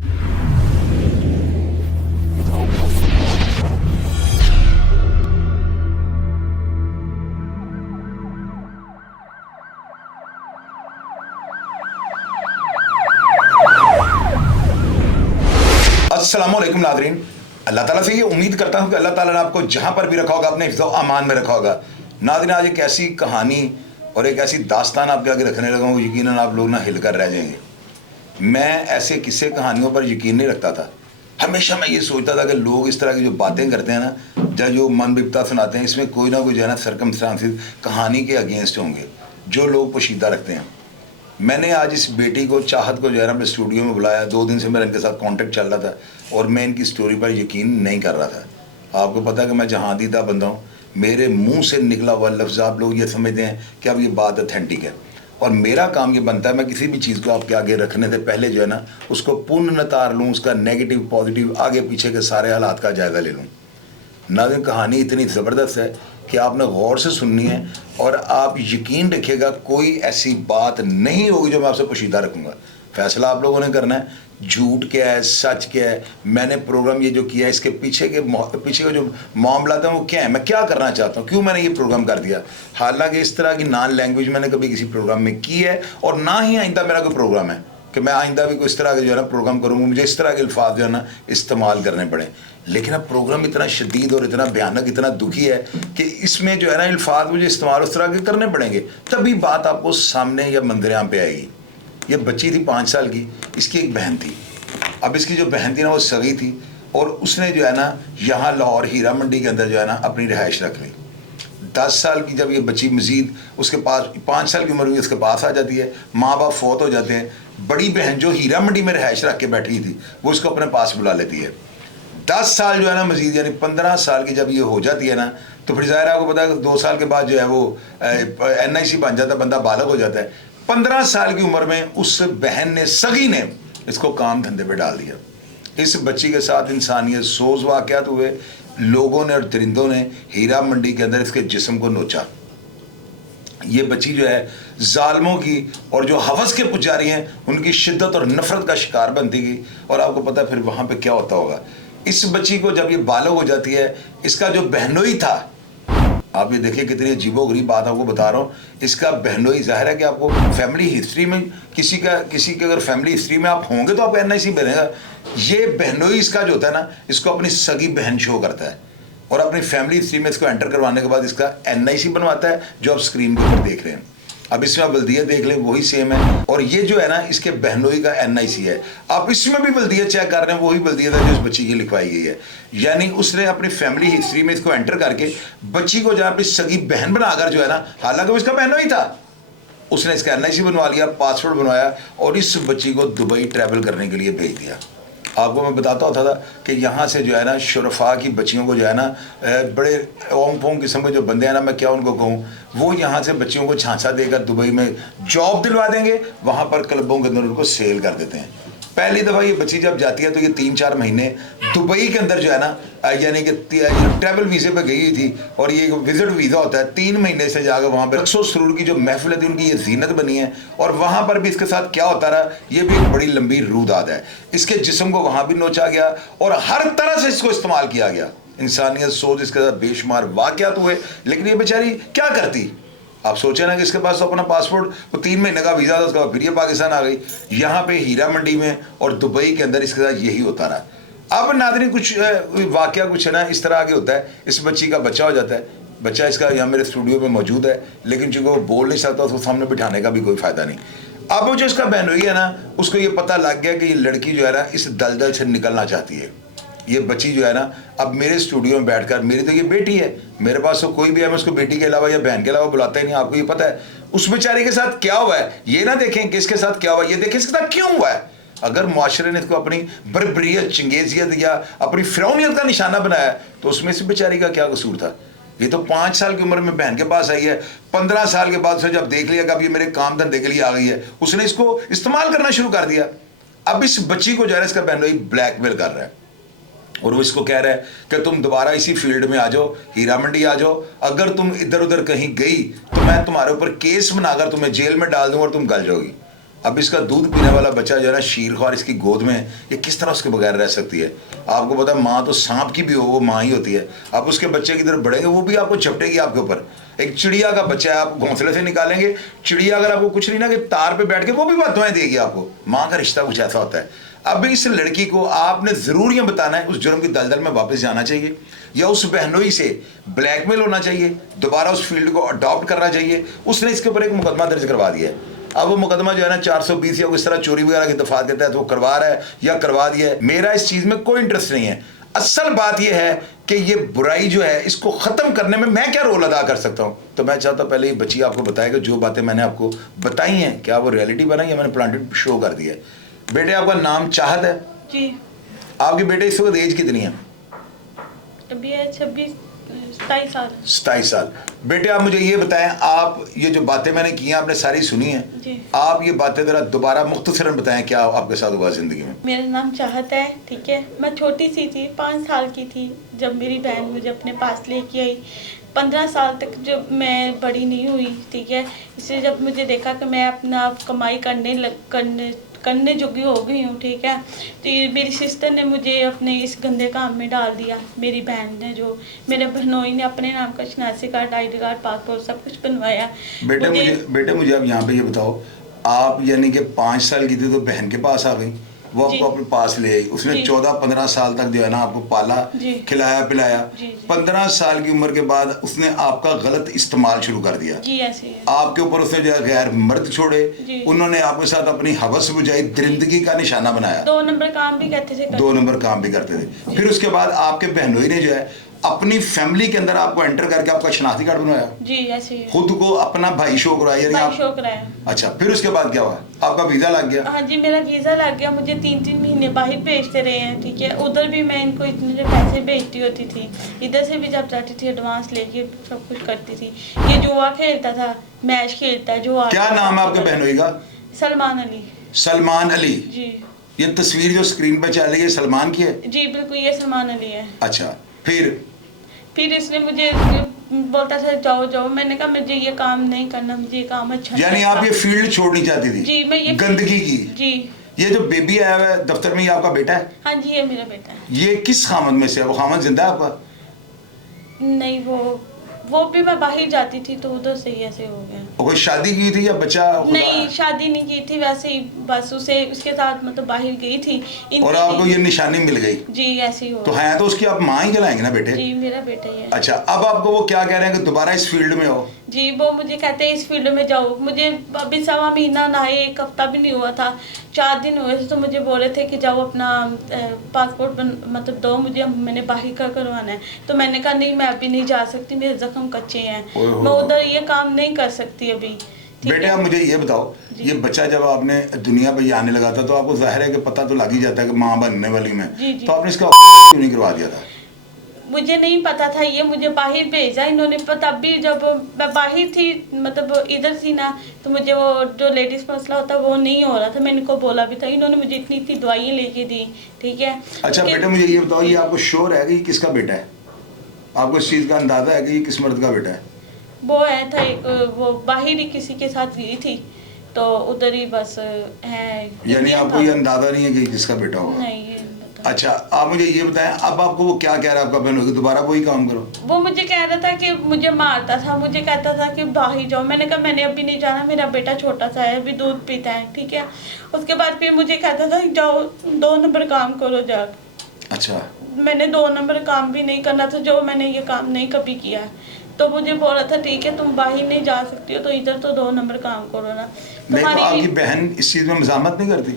अस्सलामुअलैकुम नादरीन, अल्लाह ताला से ये उम्मीद करता हूँ कि अल्लाह ताला ने आपको जहाँ पर भी रखा होगा अपने हिफ्ज़ व अमान में रखा होगा। नादरीन, आज एक ऐसी कहानी और एक ऐसी दास्तान आपके आगे रखने लगा हूँ, यकीनन आप लोग ना हिल कर रह जाएंगे। मैं ऐसे किस्से कहानियों पर यकीन नहीं रखता था। हमेशा मैं ये सोचता था कि लोग इस तरह की जो बातें करते हैं ना, जो मन बिपता सुनाते हैं, इसमें कोई ना कोई जो है ना सरकमस्टांसेस कहानी के अगेंस्ट होंगे जो लोग पोशीदा रखते हैं। मैंने आज इस बेटी को, चाहत को जो है ना अपने स्टूडियो में बुलाया। 2 दिन से मेरा इनके साथ कांटेक्ट चल रहा था और मैं इनकी स्टोरी पर यकीन नहीं कर रहा था। आपको पता है कि मैं जहाँ दीदा बंदा हूँ, मेरे मुंह से निकला हुआ लफ्ज़ आप लोग ये समझते हैं कि अब ये बात ऑथेंटिक है। और मेरा काम ये बनता है, मैं किसी भी चीज़ को आपके आगे रखने से पहले जो है ना उसको पूर्ण नतार लूँ, उसका नेगेटिव पॉजिटिव आगे पीछे के सारे हालात का जायज़ा ले लूँ। नाज़रीन, कहानी इतनी ज़बरदस्त है कि आपने गौर से सुननी है और आप यकीन रखिएगा कोई ऐसी बात नहीं होगी जो मैं आपसे पोशीदा रखूँगा। फैसला आप लोगों ने करना है, झूठ क्या है, सच क्या है। मैंने प्रोग्राम ये जो किया है, इसके पीछे का जो मामला था वो क्या है, मैं क्या करना चाहता हूँ, क्यों मैंने ये प्रोग्राम कर दिया। हालांकि इस तरह की नॉन लैंग्वेज मैंने कभी किसी प्रोग्राम में की है और ना ही आइंदा मेरा कोई प्रोग्राम है कि मैं आइंदा भी कोई इस तरह के जो है ना प्रोग्राम करूँगा, मुझे इस तरह के अल्फाज जो है ना इस्तेमाल करने पड़े। लेकिन अब प्रोग्राम इतना शदीद और इतना भयानक, इतना दुखी है कि इसमें जो है ना अल्फाज मुझे इस्तेमाल उस तरह के करने पड़ेंगे, तभी बात आपको सामने या मंजरेआम पे आएगी। ये बच्ची थी 5 साल की, इसकी एक बहन थी। अब इसकी जो बहन थी ना वो सगी थी और उसने जो है ना यहाँ लाहौर हीरा मंडी के अंदर जो है ना अपनी रिहाइश रख ली। 10 साल की जब ये बच्ची मज़ीद उसके पास, 5 साल की उम्र में उसके पास आ जाती है, माँ बाप फौत हो जाते हैं। बड़ी बहन जो हीरा मंडी में रिहाइश रख के बैठी थी वो इसको अपने पास बुला लेती है। 10 साल जो है ना मज़ीद, यानी 15 साल की जब ये हो जाती है ना, तो फिर ज़ाहिर है आपको पता है 2 साल के बाद जो है वो NIC बन जाता है, बंदा बालग हो जाता है। 15 साल की उम्र में उस बहन ने, सगी ने इसको काम धंधे पे डाल दिया। इस बच्ची के साथ इंसानियत सोज वाक़यात हुए। लोगों ने और दरिंदों ने हीरा मंडी के अंदर इसके जिस्म को नोचा। ये बच्ची जो है जालमों की और जो हवस के पुजारी हैं उनकी शिद्दत और नफरत का शिकार बनती गई। और आपको पता है फिर वहाँ पे क्या होता होगा। इस बच्ची को जब ये बालग हो जाती है, इसका जो बहनोई था, आप ये देखिए कितनी अजीबोगरीब बात आपको बता रहा हूँ। इसका बहनोई, जाहिर है कि आपको फैमिली हिस्ट्री में किसी की अगर फैमिली हिस्ट्री में आप होंगे तो आपको NIC बनेगा। ये बहनोई इसका जो होता है ना, इसको अपनी सगी बहन शो करता है और अपनी फैमिली हिस्ट्री में इसको एंटर करवाने के बाद इसका NIC बनवाता है, जो आप स्क्रीन के ऊपर देख रहे हैं। अब इसमें आप बल्दिया देख लें, वही सेम है। और ये जो है ना इसके बहनोई का NIC है। आप इसमें भी बल्दिया चेक कर रहे हैं, वही बल्दिया था जो इस बच्ची की लिखवाई गई है। यानी उसने अपनी फैमिली हिस्ट्री में इसको एंटर करके बच्ची को जो है अपनी सगी बहन बनाकर जो है ना, हालांकि वो इसका बहनोई था, उसने इसका NIC बनवा लिया, पासपोर्ट बनवाया और इस बच्ची को दुबई ट्रैवल करने के लिए भेज दिया। आपको मैं बताता होता था कि यहाँ से जो है ना शुरफा की बच्चियों को जो है ना, बड़े ओंग फोंग किस्म के जो बंदे हैं ना, मैं क्या उनको कहूँ, वो यहाँ से बच्चियों को झांसा देकर दुबई में जॉब दिलवा देंगे, वहाँ पर क्लबों के अंदर उनको सेल कर देते हैं। पहली दफ़ा ये बच्ची जब जाती है तो ये 3-4 महीने दुबई के अंदर जो है ना, यानी कि ट्रैवल वीज़े पे गई थी और ये विजिट वीज़ा होता है। 3 महीने से जाकर वहाँ पर रक्सो सुरूर की जो महफिल थी उनकी ये जीनत बनी है। और वहाँ पर भी इसके साथ क्या होता रहा, ये भी एक बड़ी लंबी रूदाद है। इसके जिस्म को वहाँ भी नोचा गया और हर तरह से इसको इस्तेमाल किया गया। इंसानियत सोच इसके साथ बेशुमार वाक़यात हुए, लेकिन ये बेचारी क्या करती। आप सोचे ना कि इसके पास तो अपना पासपोर्ट, वो 3 महीने का वीज़ा था, उसका फिर ये पाकिस्तान आ गई। यहाँ पे हीरा मंडी में और दुबई के अंदर इसके साथ यही होता रहा। अब नादरीन कुछ वाक़या कुछ है ना इस तरह आगे होता है। इस बच्ची का बच्चा हो जाता है। बच्चा इसका यहाँ मेरे स्टूडियो में मौजूद है, लेकिन चूँकि वो बोल नहीं सकता, उसको सामने बिठाने का भी कोई फ़ायदा नहीं। अब वो जो इसका बहनोई है ना, उसको ये पता लग गया कि ये लड़की जो है ना इस दलदल से निकलना चाहती है। ये बच्ची जो है ना अब मेरे स्टूडियो में बैठकर, मेरी तो ये बेटी है, मेरे पास तो कोई भी है, मैं उसको बेटी के अलावा या बहन के अलावा बुलाता ही नहीं। आपको ये पता है उस बेचारी के साथ क्या हुआ है, ये ना देखें किसके साथ क्या हुआ, ये देखें इसके साथ क्यों हुआ है। अगर मुआशरे ने इसको अपनी बर्बरियत, चंगेजियत या अपनी फिरौनियत का निशाना बनाया तो उसमें से बेचारी का क्या कसूर था। ये तो 5 साल की उम्र में बहन के पास आई है। 15 साल के बाद उसे जब देख लिया कि अब ये मेरे काम धंधे के लिए आ गई है, उसने इसको इस्तेमाल करना शुरू कर दिया। अब इस बच्ची को जो है इसका बहनोई ब्लैकमेल कर रहा है और वो इसको कह रहा है कि तुम दोबारा इसी फील्ड में आ जाओ, हीरा मंडी आ जाओ। अगर तुम इधर उधर कहीं गई तो मैं तुम्हारे ऊपर केस बनाकर तुम्हें जेल में डाल दूँ और तुम गल जाओगी। अब इसका दूध पीने वाला बच्चा जो है ना शीरख्वार इसकी गोद में, ये किस तरह उसके बगैर रह सकती है? आपको पता है माँ तो सांप की भी हो, वो माँ ही होती है। आप उसके बच्चे की तरफ बढ़ेंगे वो भी आपको झपटेगी आपके ऊपर। एक चिड़िया का बच्चा है, आप घोंसले से निकालेंगे, चिड़िया अगर आपको कुछ नहीं ना कि तार पे बैठ के वो भी बददुआएं देगी आपको। माँ का रिश्ता कुछ ऐसा होता है। अब इस लड़की को आपने जरूर ये बताना है, उस जुर्म की दलदल में वापस जाना चाहिए या उस बहनोई से ब्लैकमेल होना चाहिए, दोबारा उस फील्ड को अडॉप्ट करना चाहिए। उसने इसके ऊपर एक मुकदमा दर्ज करवा दिया है। अब वो मुकदमा जो है ना 420 या इस तरह चोरी वगैरह की दफात के तहत वो करवा रहा है या करवा दिया है। मेरा इस चीज में कोई इंटरेस्ट नहीं है। असल बात यह है कि ये बुराई जो है इसको खत्म करने में मैं क्या रोल अदा कर सकता हूं। तो मैं चाहता हूं पहले ये बच्ची आपको बताएगा जो बातें मैंने आपको बताई हैं, क्या वो रियलिटी बनाई है, मैंने प्लांटेड शो कर दिया है। बेटे आपका नाम चाहत है जी। आपके बेटे इस वक्त एज कितनी है? अभी है 27 साल। 27 साल। बेटे आप मुझे ये बताएं, आप ये जो बातें मैंने की हैं आपने सारी सुनी हैं जी। आप ये बातें जरा दोबारा मुख्तसरन बताएं क्या आपके साथ हुआ जिंदगी में। मेरा नाम चाहत है, ठीक है। मैं छोटी सी थी, 5 साल की थी जब मेरी बहन मुझे अपने पास लेके आई। 15 साल तक जब मैं बड़ी नहीं हुई, ठीक है। इसलिए जब मुझे देखा कि मैं अपना कमाई करने जोगी हो गई हूँ, ठीक है, तो ये मेरी सिस्टर ने मुझे अपने इस गंदे काम में डाल दिया। मेरी बहन ने, जो मेरे बहनोई ने अपने नाम का शनासी कार्ड, ID कार्ड, पासपोर्ट सब कुछ बनवाया। बेटे मुझे आप यहाँ पे ये बताओ, आप यानी कि 5 साल की थी तो बहन के पास आ गई, वो आपको अपने पास ले आई, उसने 14-15 साल तक जो है ना आपको पाला, खिलाया पिलाया। 15 साल की उम्र के बाद उसने आपका गलत इस्तेमाल शुरू कर दिया जी। ऐसे है। आपके ऊपर उसने जो है गैर मर्द छोड़े, उन्होंने आपके साथ अपनी हवस बुझाई, दरिंदगी का निशाना बनाया। 2 नंबर काम भी करते थे। 2 नंबर काम भी करते थे। फिर उसके बाद आपके बहनोई ने जो है अपनी फैमिली के अंदर आपको एंटर करके आपका शनाख्ती कार्ड बनवाया। जी ऐसे ही। खुद को अपना भाई शो कराया यानी आप। शो कराया। अच्छा, फिर उसके बाद क्या हुआ? आपका वीजा लग गया? हाँ जी, मेरा वीज़ा लग गया। मुझे 3-3 महीने बाहर भेजते रहे हैं, ठीक है। उधर भी मैं इनको इतने पैसे भेजती होती थी, इधर से भी जब जाती थी एडवांस लेके सब कुछ करती थी। ये जुआ खेलता था, मैच खेलता है जुआ। क्या नाम है आपके बहनोई का? सलमान अली। सलमान अली जी। ये तस्वीर जो स्क्रीन पे चल रही है सलमान की है? जी बिल्कुल, ये सलमान अली है। अच्छा, फिर इसने मुझे बोलता था जाओ जाओ, मैंने कहा मुझे ये काम नहीं करना, मुझे ये काम अच्छा यानी आप ये फील्ड छोड़नी चाहती थी? जी, मैं ये गंदगी की। जी। ये जो बेबी आया हुआ है दफ्तर में, ये आपका बेटा है? हाँ जी, ये मेरा बेटा है। ये किस खामद में से है? वो खामद जिंदा है आपका? नहीं, वो भी मैं बाहर जाती थी तो उधर से ही ऐसे हो गया। कोई शादी की थी या बच्चा? नहीं, शादी नहीं की थी, वैसे ही बस उसके साथ मतलब बाहर गई थी। और आपको ये निशानी मिल गई? जी ऐसे ही हो। तो है तो उसकी आप माँ ही कहलाएंगे ना बेटे? जी, मेरा बेटा ही है। अच्छा, अब आपको वो क्या कह रहे हैं कि दोबारा इस फील्ड में हो? जी, वो मुझे कहते हैं इस फील्ड में जाओ। मुझे अभी 1.25 महीना ना, 1 हफ्ता भी नहीं हुआ था, 4 दिन हुए थे, तो मुझे बोले थे कि जाओ अपना पासपोर्ट मतलब दो मुझे, मैंने बाहर का करवाना है। तो मैंने कहा नहीं, मैं अभी नहीं जा सकती, मेरे जख्म कच्चे हैं, मैं उधर ये काम नहीं कर सकती अभी। बेटे आप मुझे ये बताओ, ये बच्चा जब आपने दुनिया पे आने लगा था तो आपको जाहिर है कि पता तो लग ही जाता है कि माँ बनने वाली में, तो आपने इसका क्यों नहीं करवा दिया था? मुझे नहीं पता था, ये मुझे बाहर भेजा इन्होंने। पता भी जब मैं बाहर थी, मतलब इधर थी ना, तो मुझे वो जो लेडीज मसला होता वो नहीं हो रहा था। मैंने इनको बोला भी था, इन्होंने मुझे इतनी इतनी दवाइयाँ लेके दी, ठीक है। अच्छा बेटा मुझे ये बताओ, ये आपको श्योर है कि ये किसका बेटा है? आपको इस चीज़ का अंदाजा है कि ये किस मर्द का बेटा है? वो है था एक, वो बाहर ही किसी के साथ गई थी तो उधर ही बस है। यानी आपको ये अंदाजा नहीं है कि किसका बेटा होगा? नहीं। अच्छा, आप मुझे ये बताएं, अब आपको वो क्या कह रहा है आपका बहन होगी दोबारा वही काम करो? वो मुझे कह रहा था कि मुझे मारता था, मुझे कहता था कि बाहर जाओ। मैंने कहा मैंने अभी नहीं जाना, मेरा बेटा छोटा सा है, अभी दूध पीता है, ठीक है। उसके बाद फिर मुझे कहता था जाओ 2 नंबर काम करो जाकर। अच्छा, मैंने 2 नंबर काम भी नहीं करना था, जो मैंने ये काम नहीं कभी किया। तो मुझे बोला था ठीक है तुम बाहर नहीं जा सकती हो तो इधर तो 2 नंबर काम करो ना। नहीं तो आपकी बहन इस चीज़ में मज़ामत नहीं करती?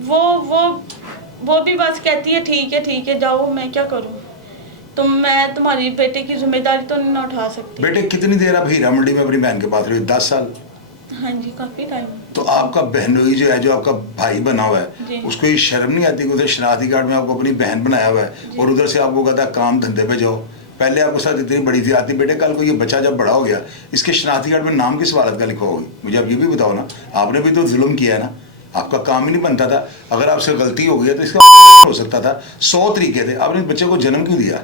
वो भी बस कहती है ठीक है जाओ, मैं क्या करूं। मैं तुम्हारी बेटे की जिम्मेदारी तो नहीं उठा सकती। बेटे कितनी देर आप हीरा मंडी में अपनी बहन के पास रही? 10 साल? हाँ जी, काफी टाइम। तो आपका बहनोई जो है, जो आपका भाई बना हुआ है, उसको ये शर्म नहीं आती कि उधर शनाख्ती कार्ड में आपको अपनी बहन बनाया हुआ है और उधर से आपको कहता है काम धंधे पे जाओ? पहले आपके साथ इतनी बड़ी थी आती, बेटे कल को ये बच्चा जब बड़ा हो गया इसके शनाख्ती कार्ड में नाम किस वालद का लिखा होगी? मुझे आप ये भी बताओ ना, आपने भी तो जुल्म किया है ना, आपका काम ही नहीं बनता था। अगर आपसे गलती हो गई है तो इसका हो सकता था 100 तरीके थे, आपने बच्चे को जन्म क्यों दिया?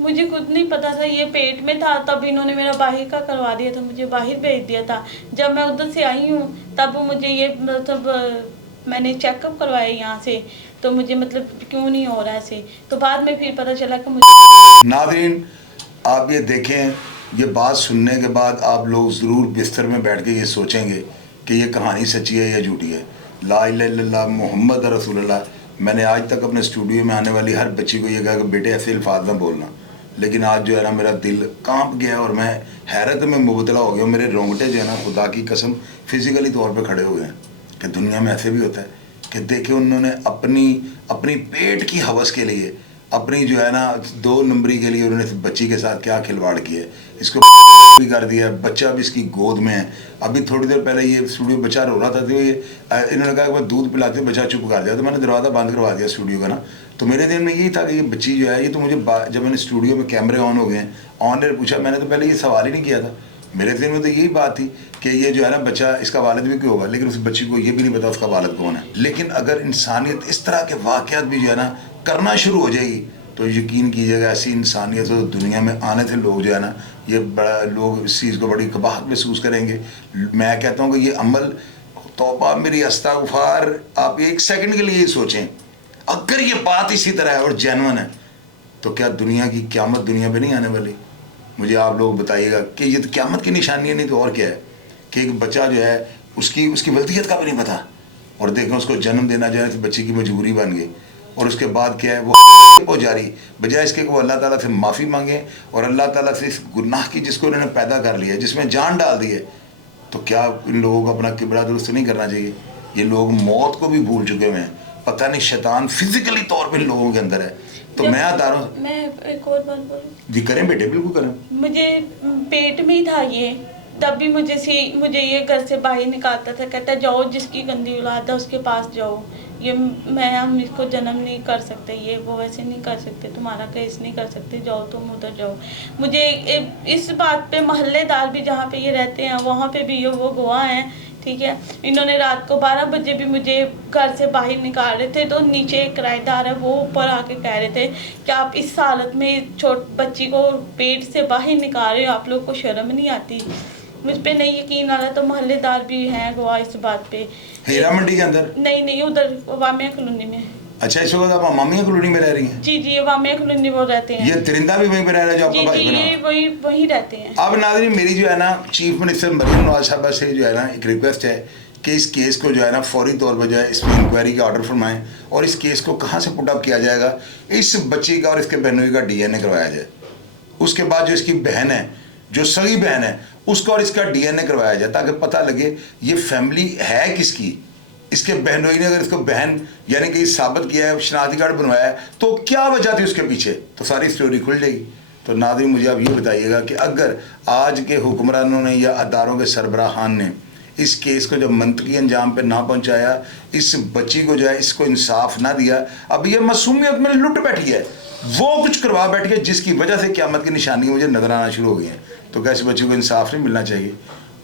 मुझे खुद नहीं पता था, ये पेट में था तब इन्होंने मेरा बाहर का करवा दिया था, मुझे बाहर भेज दिया था। जब मैं उधर से आई हूँ तब मुझे ये मतलब मैंने चेकअप करवाया यहाँ से, तो मुझे मतलब क्यों नहीं हो रहा ऐसे, तो बाद में फिर पता चला कि मुझे। नादरीन, आप ये देखें, ये बात सुनने के बाद आप लोग ज़रूर बिस्तर में बैठ के ये सोचेंगे कि ये कहानी सच्ची है या झूठी है। ला इलाहा इल्लल्लाह मुहम्मद रसूलुल्लाह। मैंने आज तक अपने स्टूडियो में आने वाली हर बच्ची को ये कहा कि बेटे ऐसे अल्फाज में बोलना, लेकिन आज जो है ना मेरा दिल कांप गया और मैं हैरत में मुबतला हो गया। मेरे रोंगटे जो है ना खुदा की कसम फिज़िकली तौर पे खड़े हो गए हैं कि दुनिया में ऐसे भी होता है कि देखिए उन्होंने अपनी पेट की हवस के लिए, अपनी जो है ना 2 नंबरी के लिए उन्होंने इस बच्ची के साथ क्या खिलवाड़ किया है। इसको भी कर दिया, बच्चा भी इसकी गोद में है। अभी थोड़ी देर पहले ये स्टूडियो बच्चा रो रहा था, तो ये इन्होंने कहा कि मैं दूध पिलाते बच्चा चुप कर दिया, तो मैंने दरवाज़ा बंद करवा दिया स्टूडियो का ना। तो मेरे दिल में यही था कि ये बच्ची जो है, ये तो मुझे जब मैंने स्टूडियो में कैमरे ऑन हो गए हैं, ऑन एयर पूछा, मैंने तो पहले ये सवाल ही नहीं किया था। मेरे दिल में तो यही बात थी कि ये जो है ना बच्चा, इसका वालिद भी क्यों होगा, लेकिन उस बच्ची को ये भी नहीं पता उसका वालिद कौन है। लेकिन अगर इंसानियत इस तरह के वाक़यात भी जो है ना करना शुरू हो जाएगी, तो यकीन कीजिएगा ऐसी इंसानियत तो दुनिया में आने से लोग जो है ना, ये बड़ा लोग इस चीज़ को बड़ी कबाहत महसूस करेंगे। मैं कहता हूँ कि ये अमल, तौबा मेरी अस्तगफार, आप 1 सेकंड के लिए ये सोचें, अगर ये बात इसी तरह है और जेन्युइन है, तो क्या दुनिया की क़यामत दुनिया पे नहीं आने वाली? मुझे आप लोग बताइएगा कि ये तो क़यामत की निशानी है, नहीं तो और क्या है कि एक बच्चा जो है उसकी वल्दियत का भी नहीं पता, और देखें उसको जन्म देना जो है तो बच्चे की मजबूरी बन गई, और उसके बाद क्या है वो को जारी, बजाय इसके को अल्लाह ताला से माफ़ी मांगे और अल्लाह ताला से इस गुनाह की जिसको इन्होंने पैदा कर लिया, जिसमें जान डाल दी है, तो क्या इन लोगों को अपना किबड़ा दुरुस्त नहीं करना चाहिए? ये लोग मौत को भी भूल चुके हुए हैं, पता नहीं शैतान फिजिकली तौर पे इन लोगों के अंदर है। तो मैं आता रहा हूँ, मैं एक और बात बोलूँ जी करें बेटे, बिल्कुल करें। मुझे पेट में ही था ये, तब भी मुझे ये घर से बाहर निकालता था, कहता जाओ जिसकी गंदी औलाद है उसके पास जाओ, ये हम इसको जन्म नहीं कर सकते, ये वो वैसे नहीं कर सकते, तुम्हारा केस नहीं कर सकते, जाओ तुम उधर जाओ। मुझे इस बात पे मोहल्लेदार भी जहाँ पे ये रहते हैं वहाँ पे भी ये वो गवाह हैं, ठीक है। इन्होंने रात को 12 बजे भी मुझे घर से बाहर निकाल रहे थे, तो नीचे एक किराएदार है वो ऊपर आके कह रहे थे कि आप इस हालत में छोट बच्ची को पेट से बाहर निकाल रहे हो, आप लोग को शर्म नहीं आती। मुझ पे नहीं यकीन आ रहा, तो मोहल्लेदार भी हैं गवाह इस बात पे। हीरा मंडी के अंदर? नहीं, उधर वामिया कॉलोनी में। अच्छा, इस वक्त आप मामिया कॉलोनी में रह रही हैं? जी, वामिया कॉलोनी वो रहते हैं। ये तिरिंदा भी वहीं पे रह रहा है जो आपका भाई बना? ये वही रहते हैं। अब नाज़रीन, मेरी जो है ना चीफ मिनिस्टर मरीम नवाज साहबा से जो है ना एक रिक्वेस्ट है कि इस केस को जो है ना फौरी तौर पर जो है इसमें इंक्वायरी का ऑर्डर फरमाएं, और इस केस को कहाँ से पुट अप किया जाएगा, इस बच्ची का और इसके बहनोई का DNA करवाया जाए। उसके बाद जो इसकी बहन है, जो सगी बहन है, उसका और इसका DNA करवाया जाए, ताकि पता लगे ये फैमिली है किसकी। इसके बहनोई ने अगर इसको बहन यानी कि साबित किया है, शनाख्ती कार्ड बनवाया है, तो क्या वजह थी उसके पीछे, तो सारी स्टोरी खुल जाएगी। तो नाज़रीन, मुझे आप ये बताइएगा कि अगर आज के हुक्मरानों ने या अदारों के सरबराहान ने इस केस को जब मंतकी अंजाम पे ना पहुंचाया, इस बच्ची को जो है इसको इंसाफ ना दिया, अब ये मासूमियत में लुट बैठी है, वो कुछ करवा बैठी है जिसकी वजह से क़यामत की निशानी मुझे नजर आना शुरू हो गई है। तो क्या इस बच्ची को इंसाफ नहीं मिलना चाहिए?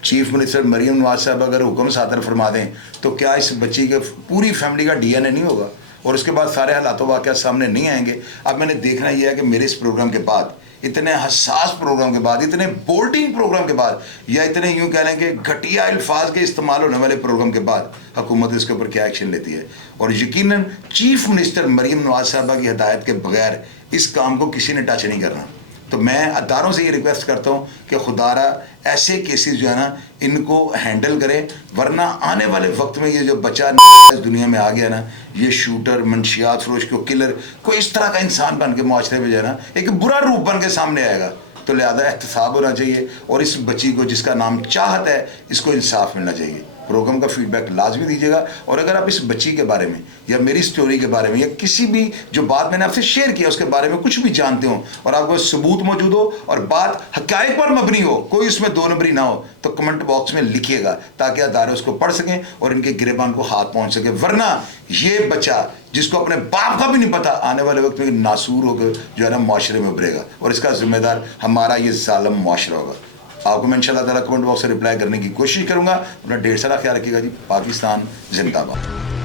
चीफ मिनिस्टर मरीम नवाज साहब अगर हुक्म सादर फरमा दें, तो क्या इस बच्ची के पूरी फैमिली का DNA नहीं होगा, और उसके बाद सारे हालातों वाक़यात सामने नहीं आएंगे? अब मैंने देखना यह है कि मेरे इस प्रोग्राम के बाद, इतने हसास प्रोग्राम के बाद, इतने बोल्डिंग प्रोग्राम के बाद, या इतने यूँ कह लें कि घटिया अल्फाज के इस्तेमाल होने वाले प्रोग्राम के बाद हुकूमत इसके ऊपर क्या एक्शन लेती है। और यकीनन चीफ मिनिस्टर मरीम नवाज साहबा की हिदायत के बगैर इस काम को किसी ने टच नहीं करना। तो मैं अदारों से ये रिक्वेस्ट करता हूँ कि खुदारा ऐसे केसेस जो है ना इनको हैंडल करें, वरना आने वाले वक्त में ये जो बच्चा इस दुनिया में आ गया ना, ये शूटर, मंशियात फरोश को किलर, कोई इस तरह का इंसान बन के माशरे में जो है ना एक बुरा रूप बन के सामने आएगा। तो लिहाजा एहतसाब होना चाहिए, और इस बच्ची को जिसका नाम चाहत है, इसको इंसाफ मिलना चाहिए। प्रोग्राम का फीडबैक लाजमी दीजिएगा, और अगर आप इस बच्ची के बारे में या मेरी स्टोरी के बारे में या किसी भी जो बात मैंने आपसे शेयर किया उसके बारे में कुछ भी जानते हो, और आपको सबूत मौजूद हो और बात हक़ाइक़ पर मबनी हो, कोई उसमें 2 नंबरी ना हो, तो कमेंट बॉक्स में लिखिएगा, ताकि अदारे उसको पढ़ सकें और इनके गिरेबान को हाथ पहुँच सके। वरना ये बच्चा जिसको अपने बाप का भी नहीं पता, आने वाले वक्त में नासूर होकर जो है ना माशरे में उभरेगा, और इसका जिम्मेदार हमारा ये जालिम माशरा होगा। आपको मैं इंशाल्लाह ताला कमेंट बॉक्स से रिप्लाई करने की कोशिश करूंगा। अपना ढेर सारा ख्याल रखिएगा जी। पाकिस्तान जिंदाबाद।